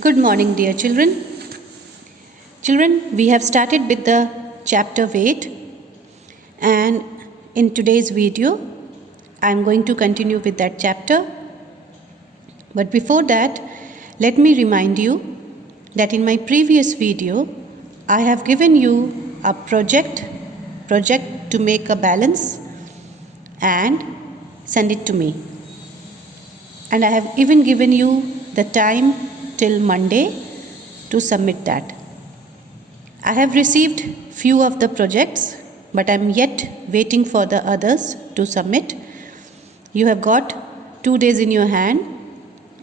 Good morning, dear children. Children, we have started with the chapter weight, and in today's video, I am going to continue with that chapter. But before that, let me remind you that in my previous video, I have given you a project to make a balance and send it to me. And I have even given you the time till Monday to submit that. I have received few of the projects, but I am yet waiting for the others to submit. You have got 2 days in your hand,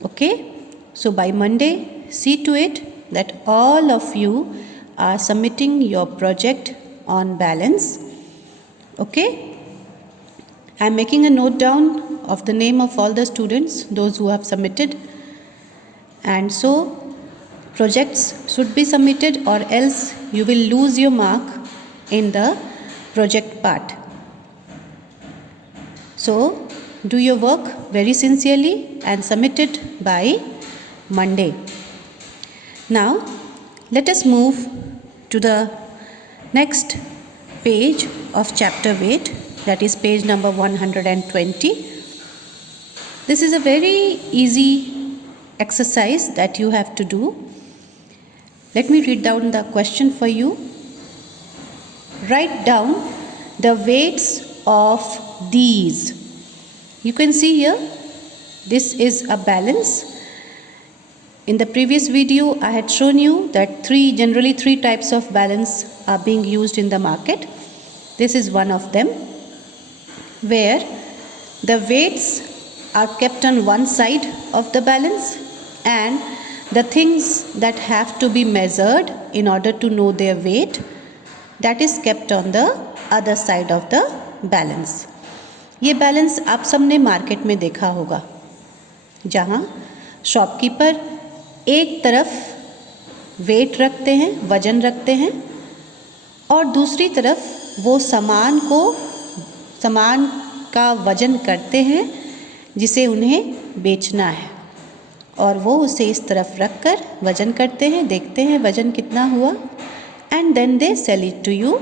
okay? So by Monday, see to it that all of you are submitting your project on balance, okay? I am making a note down of the name of all the students, those who have submitted, and so projects should be submitted or else you will lose your mark in the project part. So do your work very sincerely and submit it by Monday. Now let us move to the next page of chapter weight, that is page number 120. This is a very easy exercise that you have to do. Let me read down the question for you. Write down the weights of these. You can see here, this is a balance. In the previous video, I had shown you that generally three types of balance are being used in the market. This is one of them, where the weights are kept on one side of the balance and the things that have to be measured in order to know their weight, that is kept on the other side of the balance. ये balance आप सबने market में देखा होगा, जहाँ shopkeeper एक तरफ wait रखते हैं, वजन रखते हैं, और दूसरी तरफ वो सामान का वजन करते हैं जिसे उन्हें बेचना है, और वो उसे इस तरफ रख कर वजन करते हैं, देखते हैं वजन कितना हुआ, and then they sell it to you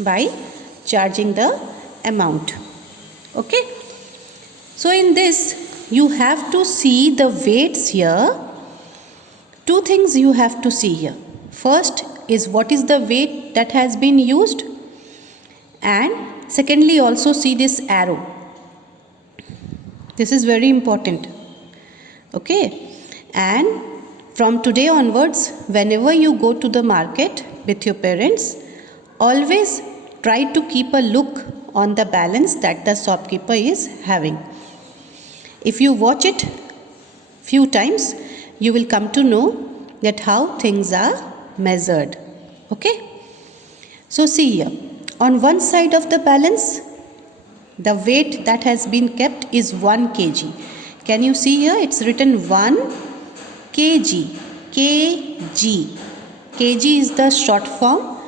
by charging the amount. Okay? So in this, you have to see the weights here. Two things you have to see here. First is what is the weight that has been used, and secondly also see this arrow. This is very important. Okay? And from today onwards, whenever you go to the market with your parents, always try to keep a look on the balance that the shopkeeper is having. If you watch it few times, you will come to know that how things are measured. Okay? So see here, on one side of the balance, the weight that has been kept is 1 kg. Can you see here? It's written 1 kg. kg. kg is the short form.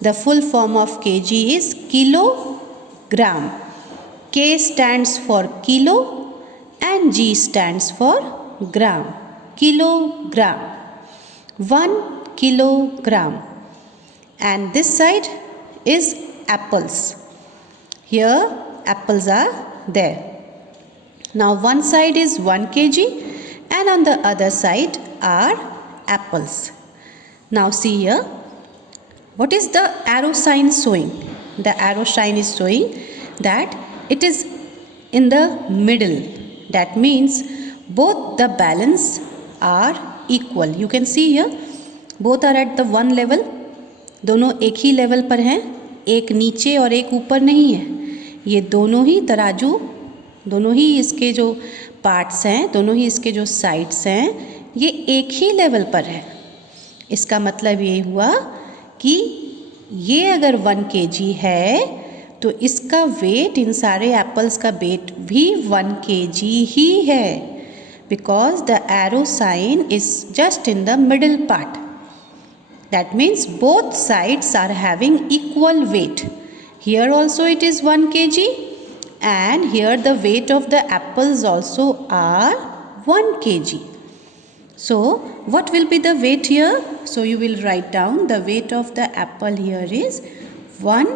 The full form of kg is kilogram. K stands for kilo and G stands for gram. Kilogram. 1 kilogram. And this side is apples. Here apples are there. Now one side is 1 kg and on the other side are apples. Now see here, what is the arrow sign showing? The arrow sign is showing that it is in the middle. That means both the balance are equal. You can see here, both are at the one level. दोनों एक ही level पर हैं, एक नीचे और एक ऊपर नहीं है. ये दोनों ही तराजू, दोनों ही इसके जो पार्ट्स हैं, दोनों ही इसके जो साइड्स हैं, ये एक ही लेवल पर है. इसका मतलब ये हुआ कि ये अगर 1 kg है तो इसका वेट, इन सारे एप्पल्स का वेट भी 1 kg ही है, because the arrow sign is just in the middle part. That means both sides are having equal weight. Here also it is 1 kg and here the weight of the apples also are 1 kg. So what will be the weight here? So you will write down the weight of the apple here is 1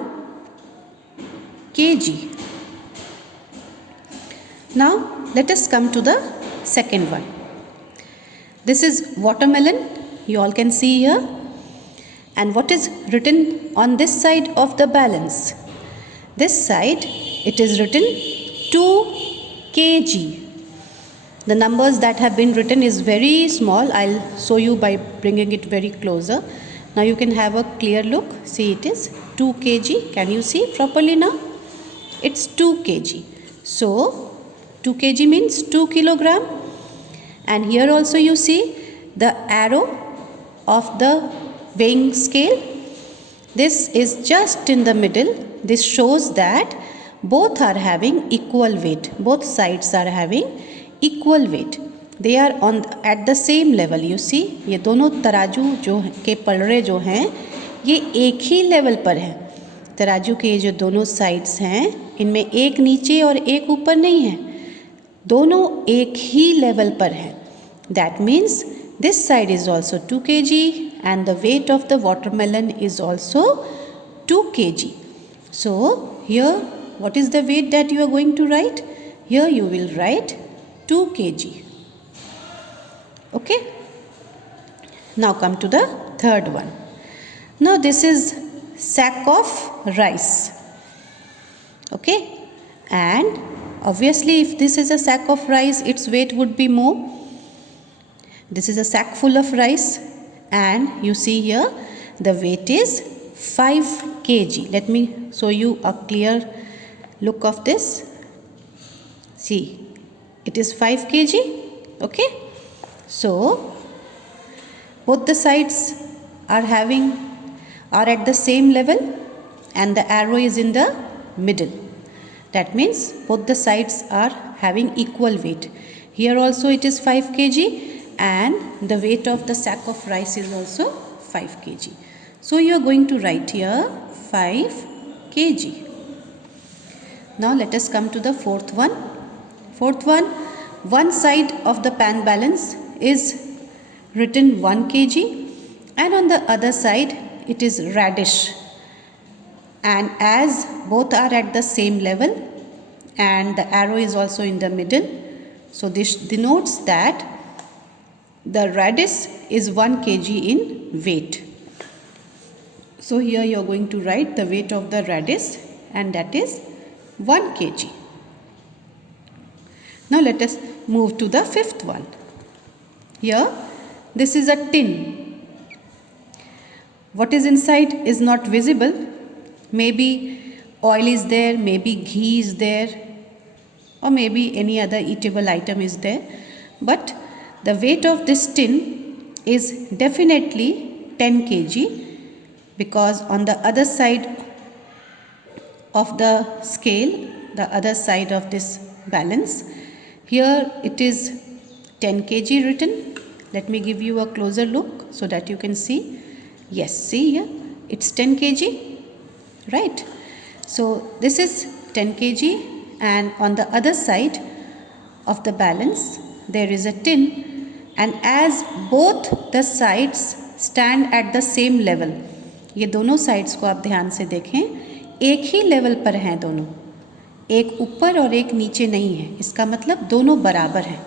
kg. Now let us come to the second one. This is watermelon, you all can see here. And what is written on this side of the balance? This side it is written 2 kg. The numbers that have been written is very small. I'll show you by bringing it very closer. Now you can have a clear look. See, it is 2 kg. Can you see properly now? It's 2 kg. So 2 kg means 2 kilogram. And here also you see the arrow of the weighing scale. This is just in the middle. This shows that both are having equal weight. Both sides are having equal weight. They are on at the same level. You see, ये दोनों तराजू जो के पलड़े जो हैं ये एक ही level पर हैं. तराजू के ये जो दोनों साइड्स हैं इनमें एक नीचे और एक ऊपर नहीं है, दोनों एक ही लेवल पर हैं. That means this side is also 2 kg and the weight of the watermelon is also 2 kg. So here what is the weight that you are going to write? Here you will write 2 kg. Okay. Now come to the third one. Now this is sack of rice. Okay. And obviously if this is a sack of rice, its weight would be more. This is a sack full of rice and you see here the weight is 5 kg. Let me show you a clear look of this. See, it is 5 kg. Okay. So both the sides are at the same level and the arrow is in the middle. That means both the sides are having equal weight. Here also it is 5 kg and the weight of the sack of rice is also 5 kg. So you are going to write here 5 kg. Now let us come to the fourth one. Fourth one side of the pan balance is written 1 kg and on the other side it is radish. And as both are at the same level and the arrow is also in the middle, so this denotes that the radish is 1 kg in weight. So here you are going to write the weight of the radish and that is 1 kg. Now let us move to the fifth one. Here this is a tin. What is inside is not visible. Maybe oil is there, maybe ghee is there, or maybe any other eatable item is there. But the weight of this tin is definitely 10 kg because on the other side of the scale, the other side of this balance, here it is 10 kg written. Let me give you a closer look so that you can see. Yes, see here, it's 10 kg, right? So this is 10 kg and on the other side of the balance there is a tin, and as both the sides stand at the same level, ये दोनों sides को आप ध्यान से देखें, एक ही level पर हैं दोनों, एक ऊपर और एक नीचे नहीं है, इसका मतलब दोनों बराबर हैं.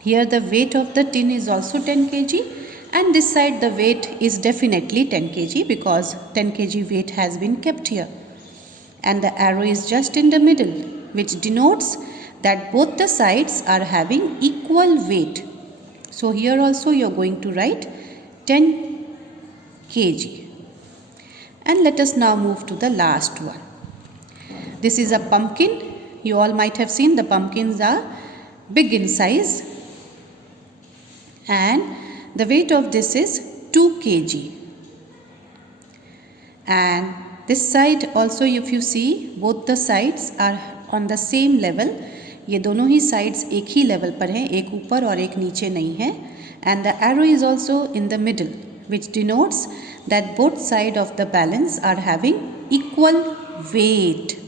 Here the weight of the tin is also 10 kg and this side the weight is definitely 10 kg because 10 kg weight has been kept here. And the arrow is just in the middle, which denotes that both the sides are having equal weight. So here also you are going to write 10 kg. And let us now move to the last one. This is a pumpkin. You all might have seen the pumpkins are big in size. And the weight of this is 2 kg. And this side also if you see, both the sides are on the same level. ये दोनों ही sides एक ही level पर हैं, एक ऊपर और एक नीचे नहीं है. And the arrow is also in the middle, which denotes that both sides of the balance are having equal weight.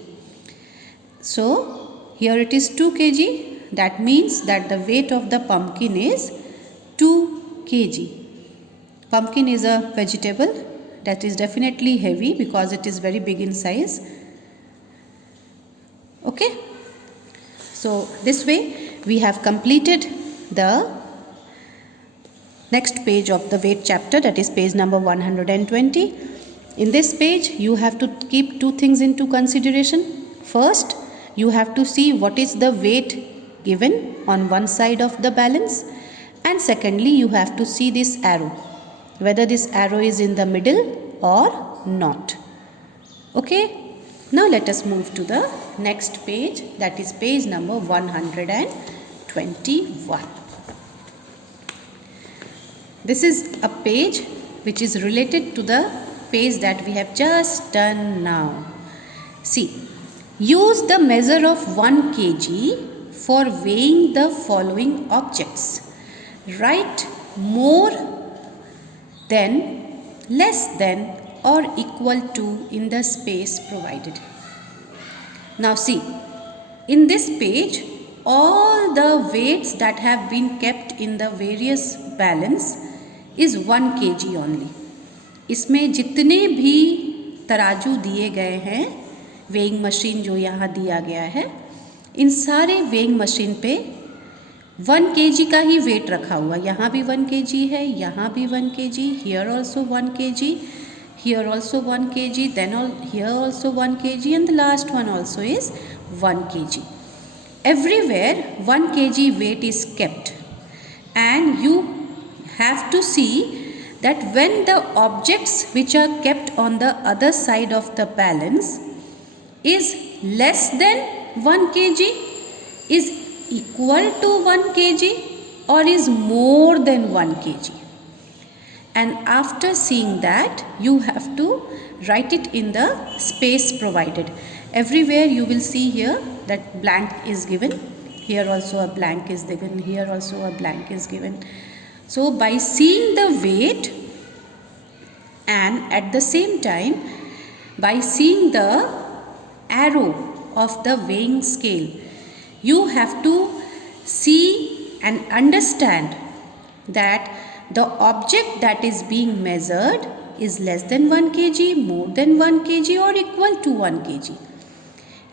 So here it is 2 kg. That means that the weight of the pumpkin is 2 kg. Pumpkin is a vegetable that is definitely heavy because it is very big in size. Okay, so this way we have completed the next page of the weight chapter, that is page number 120. In this page you have to keep two things into consideration. First, you have to see what is the weight given on one side of the balance, and secondly you have to see this arrow, whether this arrow is in the middle or not. Okay, now let us move to the next page, that is page number 121. This is a page which is related to the page that we have just done now. See, use the measure of 1 kg for weighing the following objects. Write more than, less than or equal to in the space provided. Now see, in this page all the weights that have been kept in the various balance is 1 kg only. इसमें जितने भी तराजू दिए गए हैं, weighing machine जो यहाँ दिया गया है, इन सारे वेइंग मशीन पे 1 kg का ही वेट रखा हुआ. यहाँ भी 1 kg है, यहाँ भी 1 kg, here also 1 kg, here also 1 kg, then here also 1 kg, and the last one also is 1 kg. Everywhere 1 kg weight is kept, and you have to see that when the objects which are kept on the other side of the balance is less than 1 kg, is equal to 1 kg, or is more than 1 kg. And after seeing that, you have to write it in the space provided. Everywhere you will see here that blank is given, here also a blank is given, here also a blank is given. So by seeing the weight and at the same time by seeing the arrow of the weighing scale, you have to see and understand that the object that is being measured is less than 1 kg, more than 1 kg or equal to 1 kg.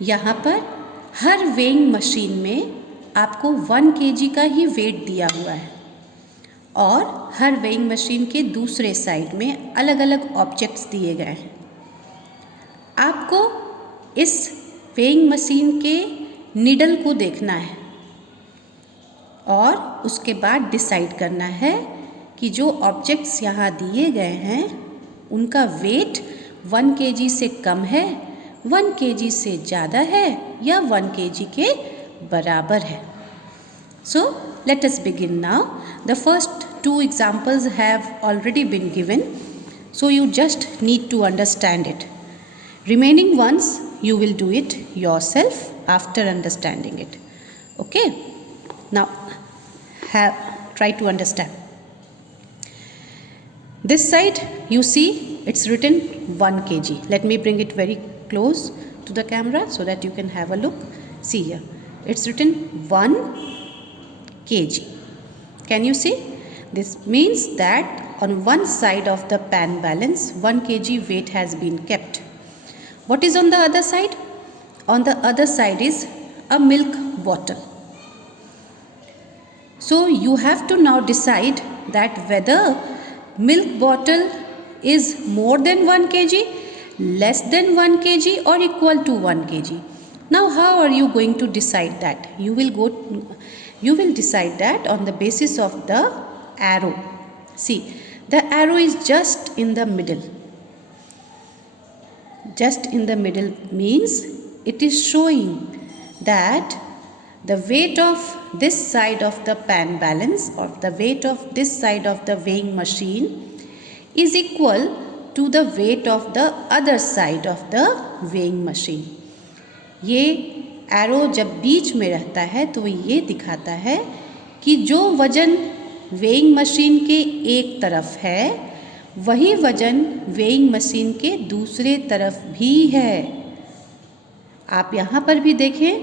यहाँ पर हर weighing machine में आपको 1 kg का ही wait दिया हुआ है, और हर weighing machine के दूसरे साइड में अलग अलग ऑब्जेक्ट्स दिए गए हैं. आपको इस वेइंग मशीन के नीडल को देखना है और उसके बाद डिसाइड करना है कि जो ऑब्जेक्ट्स यहाँ दिए गए हैं उनका वेट 1 kg से कम है, 1 kg से ज़्यादा है या 1 kg के बराबर है. So let us begin now. The first 2 examples have already been given, so you just need to understand it. Remaining ones you will do it yourself after understanding it. Okay, now try to understand. This side you see it's written 1 kg. Let me bring it very close to the camera so that you can have a look. See here, it's written 1 kg. Can you see? This means that on one side of the pan balance 1 kg weight has been kept. What is on the other side? On the other side is a milk bottle. So you have to now decide that whether milk bottle is more than 1 kg, less than 1 kg or equal to 1 kg. Now how are you going to decide that? You will decide that on the basis of the arrow. See, the arrow is just in the middle. Just in the middle means it is showing that the weight of this side of the pan balance or the weight of this side of the weighing machine is equal to the weight of the other side of the weighing machine. ये arrow जब बीच में रहता है तो ये दिखाता है कि जो वज़न वेइंग मशीन के एक तरफ है वही वज़न वेइंग मशीन के दूसरे तरफ भी है. आप यहाँ पर भी देखें,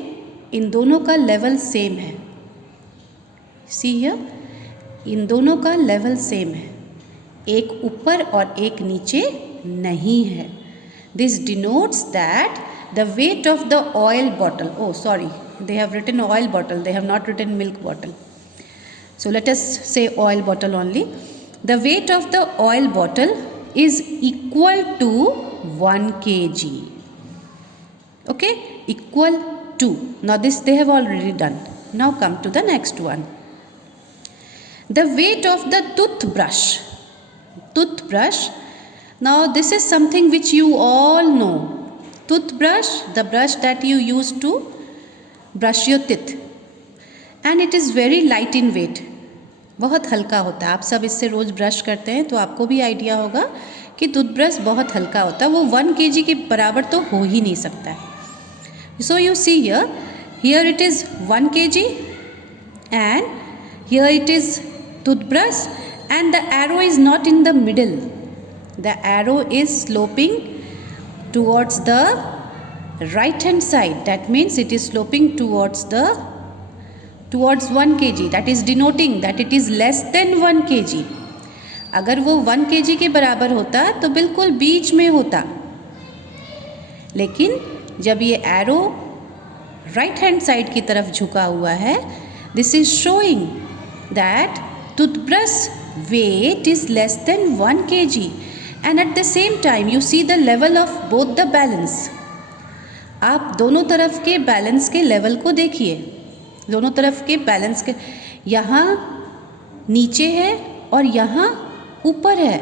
इन दोनों का लेवल सेम है. सी हियर, इन दोनों का लेवल सेम है, एक ऊपर और एक नीचे नहीं है. This denotes that the weight of the oil bottle, oh sorry, they have written oil bottle, they have not written milk bottle. So let us say oil bottle only. The weight of the oil bottle is equal to 1 kg. Okay, equal to. Now this they have already done. Now come to the next one. The weight of the toothbrush. Toothbrush. Now this is something which you all know. Toothbrush, the brush that you use to brush your teeth. And it is very light in weight. बहुत हल्का होता है. आप सब इससे रोज़ brush करते हैं तो आपको भी आइडिया होगा कि टूथब्रश बहुत हल्का होता है. वो 1 kg के बराबर तो हो ही नहीं सकता है. So you see here it is 1 kg and here it is toothbrush and the arrow is not in the middle. The arrow is sloping towards the right hand side. That means it is sloping towards 1 kg. That is denoting that it is less than 1 kg. अगर वो 1 kg के बराबर होता तो बिल्कुल बीच में होता, लेकिन जब ये एरो राइट हैंड साइड की तरफ झुका हुआ है, this is showing that toothbrush weight is less than 1 kg and at the same time you see the level of both the balance. आप दोनों तरफ के बैलेंस के लेवल को देखिए. दोनों तरफ के बैलेंस के, यहाँ नीचे है और यहाँ ऊपर है.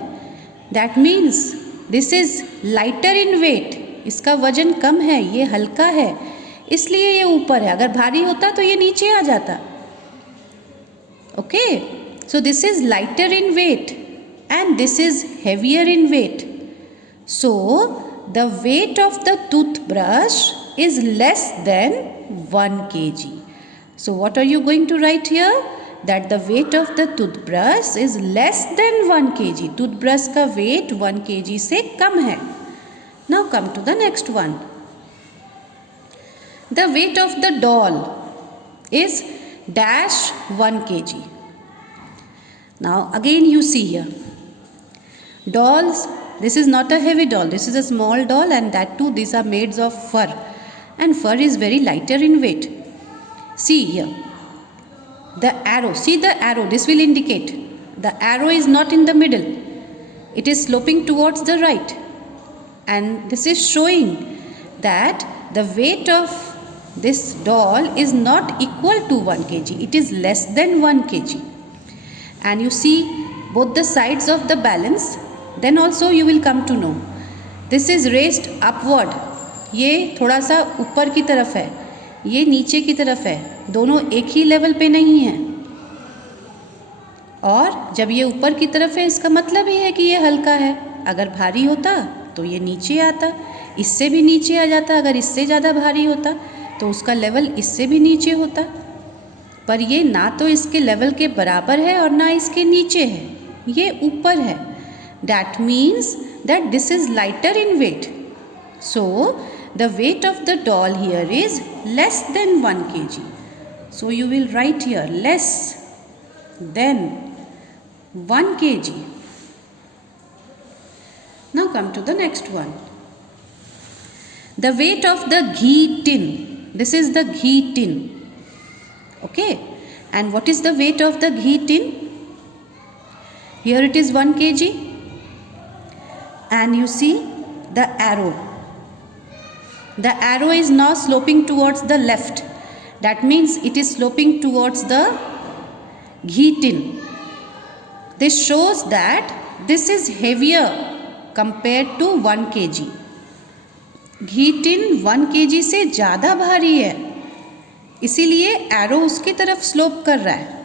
That means this is lighter in weight. इसका वजन कम है, ये हल्का है, इसलिए ये ऊपर है. अगर भारी होता तो ये नीचे आ जाता. Okay, so this is lighter in weight and this is heavier in weight. So the weight of the toothbrush is less than 1 kg. So what are you going to write here? That the weight of the toothbrush is less than 1 kg. Toothbrush का weight 1 kg से कम है. Now come to the next one. The weight of the doll is dash 1 kg. Now again you see here. Dolls, this is not a heavy doll, this is a small doll, and that too these are made of fur, and fur is very lighter in weight. See here, the arrow, see the arrow, this will indicate the arrow is not in the middle, it is sloping towards the right, and this is showing that the weight of this doll is not equal to 1 kg, it is less than 1 kg. And you see both the sides of the balance, then also you will come to know this is raised upward. ये थोड़ा सा ऊपर की तरफ है, ये नीचे की तरफ है, दोनों एक ही लेवल पे नहीं है. और जब ये ऊपर की तरफ है इसका मतलब ही है कि ये हल्का है. अगर भारी होता तो ये नीचे आता, इससे भी नीचे आ जाता. अगर इससे ज़्यादा भारी होता तो उसका लेवल इससे भी नीचे होता. पर ये ना तो इसके लेवल के बराबर है और ना इसके नीचे है, ये ऊपर है. That means that this is lighter in weight. So the weight of the doll here is less than 1 kg. So you will write here less than 1 kg. Now come to the next one. The weight of the ghee tin. This is the ghee tin. Okay, and what is the weight of the ghee tin? Here it is 1 kg, and you see the arrow. The arrow is now sloping towards the left. That means it is sloping towards the ghee tin. This shows that this is heavier compared to 1 kg. Ghee tin 1 kg से ज़्यादा भारी है, इसीलिए arrow उसकी तरफ slope कर रहा है.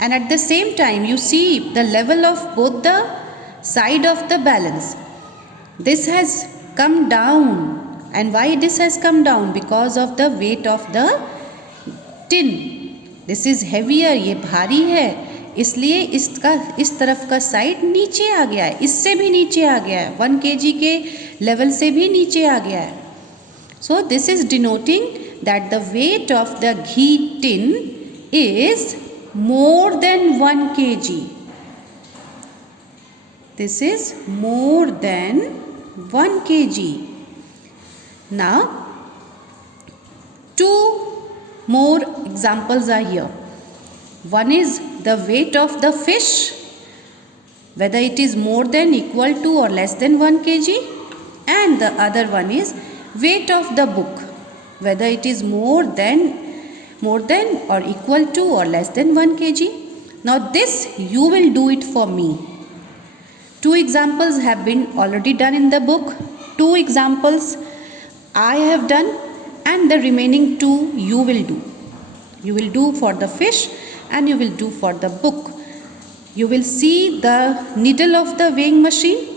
And at the same time you see the level of both the side of the balance. This has come down, and why this has come down? Because of the weight of the tin. This is heavier, ये भारी है, इसलिए इसका इस तरफ का side नीचे आ गया है, इससे भी नीचे आ गया है, 1 kg के लेवल से भी नीचे आ गया है. So this is denoting that the weight of the ghee tin is more than 1 kg. This is more than 1 kg. Now, two more examples are here. One is the weight of the fish, whether it is more than, equal to or less than 1 kg, and the other one is weight of the book, whether it is more than or equal to or less than 1 kg. Now this you will do it for me. Two examples have been already done in the book. Two examples I have done, and the remaining two you will do. You will do for the fish and you will do for the book. You will see the needle of the weighing machine.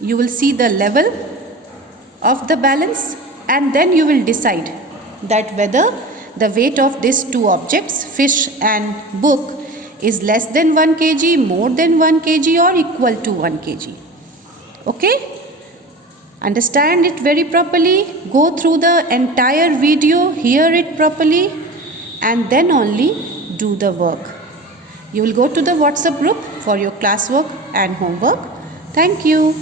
You will see the level of the balance, and then you will decide that whether the weight of these two objects, fish and book, is less than 1 kg, more than 1 kg, or equal to 1 kg. Okay? Understand it very properly. Go through the entire video, hear it properly, and then only do the work. You will go to the WhatsApp group for your classwork and homework. Thank you.